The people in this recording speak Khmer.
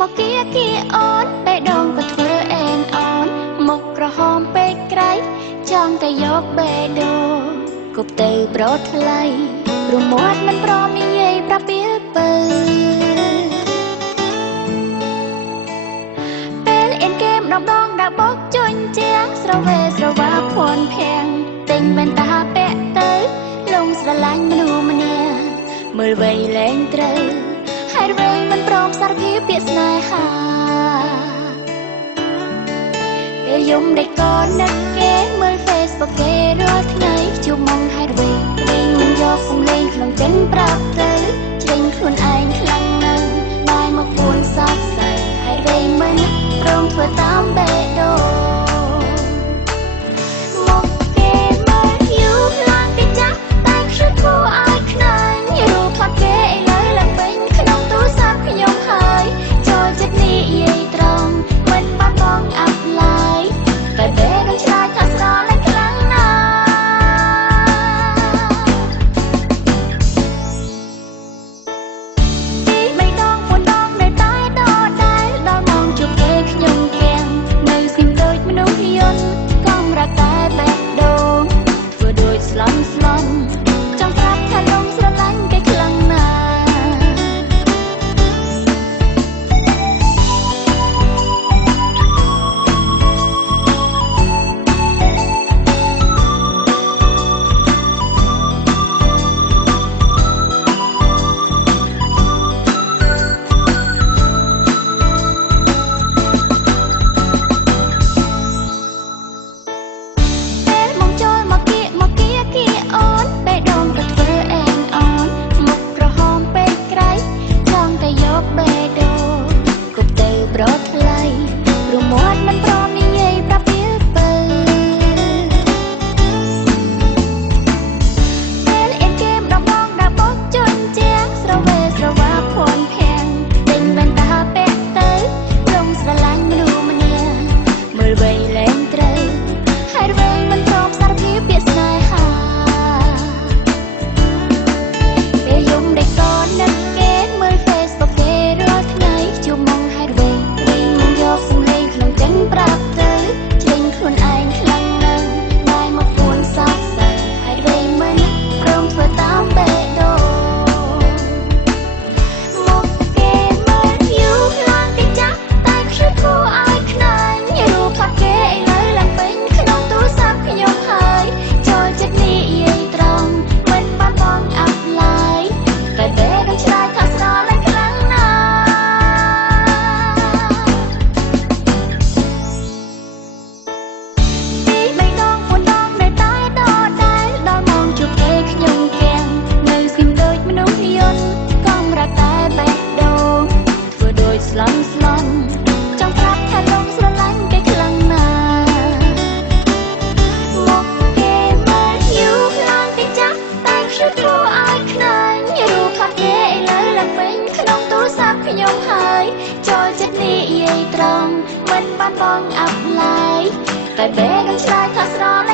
មកគៀអូនបេះដូងក៏ធ្វើអែនអូនមុខក្រហមពេកក្រៃចង់តែយកបេះដូងគប់ទៅប្រត់ថ្លៃរមាត់មិនព្រមនិយាយប្រាប់ពីពើពេលអៀនគេម្ដងដាក់បោកជន់ជាងស្រវេស្រវាភ័ណ្ឌភាំងទិញមិនតាពាក់ទៅលងស្រឡាញ់មនុស្សម្នាក់មើលវ័យលែងត្រូវហើយរវែងមិនព្រមសារភាពពាក្យស្នេហាពេលយំដែលកូននឹកគេមើល Facebook គេរាល់ថ្ងៃជួបមកហើយរវែងវិញមិនយកសំឡេងក្នុងចិនប្រាប់ទៅជ្រេញខ្លួនឯងខ្លាំងណាស់បាយមកពួនសោកស្ដាយហើយរវែងមិនព្រមធ្វើតាមបេះដូងមកគេមើលយូរឡើងគេចាស់តែខ្ជិលគួរឲ្យខ្នាញ់រូបថតគេឥឡូវឡើងវិញក្នុងទូរស័ព្ទខ្ញុំហើយចូលចិត្តនិយាយត្រង់មិនបានបងអាប់ឡាយតែពេលខ្ញុំឆ្លើយថាស្រឡាញ់ខ្លាំងណាស់ពី3ដង4ដងនៅតែដដែលដល់ម៉ោងជួបគេខ្ញុំគាំងនៅស្គីមដូចមនុស្សយន្តកង់រ៉ាតែបេះដូងធ្វើដូចស្លន់ចង់ប្រាប់ថាលងស្រឡាញ់គេខ្លាំងណាស់ស្លន់ចង់ប្រាប់ថាលងស្រឡាញ់គេខ្លាំងណាស់មកគេមើលយូរឡើងគេចាស់តែខ្ជិលគួរឲ្យខ្នាញ់រូបថតគេឥឡូវឡើងវិញក្នុងទូរស័ព្ទខ្ញុំហើយចូលចិត្តនិយាយត្រង់មិនបានបងអាប់ឡាយតែពេលខ្ញុំឆ្លើយថាស្រឡាញ់